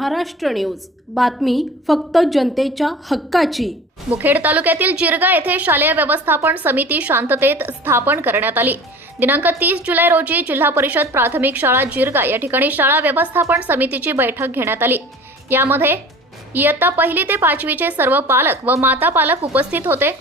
Maharashtra news. बातमी फक्त जनतेच्या हक्काची. मुखेड तालुक्यातील जिरगा येथे शालेय व्यवस्थापन समिती शांततेत स्थापन करण्यात आली. दिनांक तीस जुलै रोजी जिल्हा परिषद प्राथमिक शाळा जिरगा या ठिकाणी शाळा व्यवस्थापन समितीची बैठक घेण्यात आली. यामध्ये इयत्ता पहिली ते पाचवीचे सर्व पालक व माता पालक उपस्थित होते.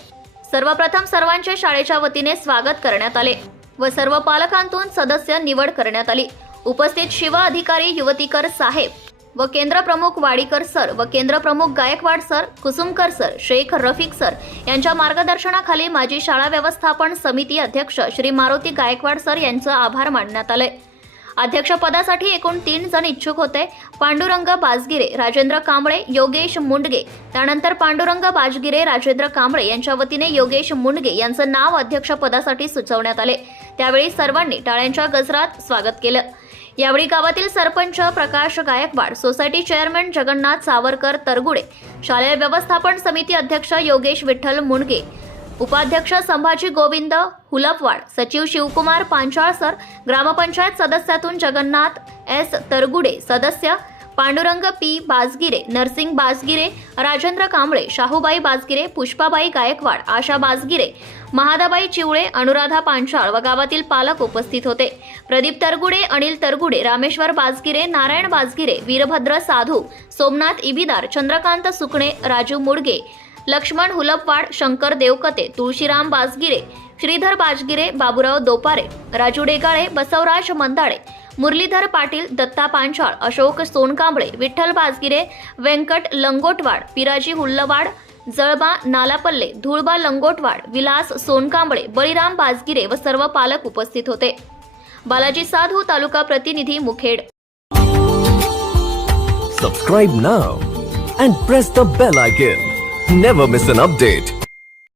सर्वप्रथम सर्वांचे शाळेच्या वतीने स्वागत करण्यात आले व सर्व पालकांतून सदस्य निवड करण्यात आली. उपस्थित शिव अधिकारी युवतीकर साहेब व केंद्र प्रमुख वाडीकर सर व केंद्र प्रमुख Gaikwad sir Kusumkar sir Shaikh Rafiq sir यांच्या मार्गदर्शनाखाली माजी शाळा व्यवस्थापन समिती अध्यक्ष श्री मारुती गायकवाड सर यांचं आभार मानण्यात आले अध्यक्षपदासाठी एकूण तीन जण इच्छुक होते. पांडुरंग बाजगिरे राजेंद्र कांबळे योगेश मुंडगे. त्यानंतर पांडुरंग बाजगिरे राजेंद्र कांबळे यांच्या वतीने योगेश मुंडगे यांचं नाव अध्यक्षपदासाठी सुचवण्यात आले. त्यावेळी सर्वांनी टाळ्यांच्या गजरात स्वागत केलं. यावेळी गावातील सरपंच प्रकाश गायकवाड सोसायटी चेअरमन जगन्नाथ सावरकर तरगुडे शालेय व्यवस्थापन समिती अध्यक्ष योगेश विठ्ठल मुंडगे उपाध्यक्ष संभाजी गोविंद हुलपवाड सचिव शिवकुमार पांचाळसर ग्रामपंचायत सदस्यातून जगन्नाथ एस तरगुडे सदस्य पांडुरंग पी. बाजगिरे नरसिंग बाजगिरे राजेंद्र कांबळे शाहूबाई बाजगिरे पुष्पाबाई गायकवाड आशा बाजगिरे महादाबाई चिवळे अनुराधा पांचाळ व गावातील पालक उपस्थित होते. प्रदीप तरगुडे अनिल तरगुडे रामेश्वर बाजगिरे नारायण बाजगिरे वीरभद्र साधू सोमनाथ इबिदार चंद्रकांत सुकणे राजू मुडगे लक्ष्मण हुलपवाड शंकर देवकते तुळशीराम बाजगिरे श्रीधर बाजगिरे बाबुराव दोपारे राजू डेगाळे बसवराज मंदाळे मुरलीधर पाटील दत्ता पांचाळ अशोक सोनकांबळे विठ्ठल बाजगिरे व्यंकट लंगोटवाड पिराजी हुल्लवाड जळबा नालापल्ले धुळबा लंगोटवाड विलास सोनकांबळे बळीराम बाजगिरे व सर्व पालक उपस्थित होते. बालाजी साधू तालुका प्रतिनिधी Mukhed. Subscribe now and press the bell icon never miss an update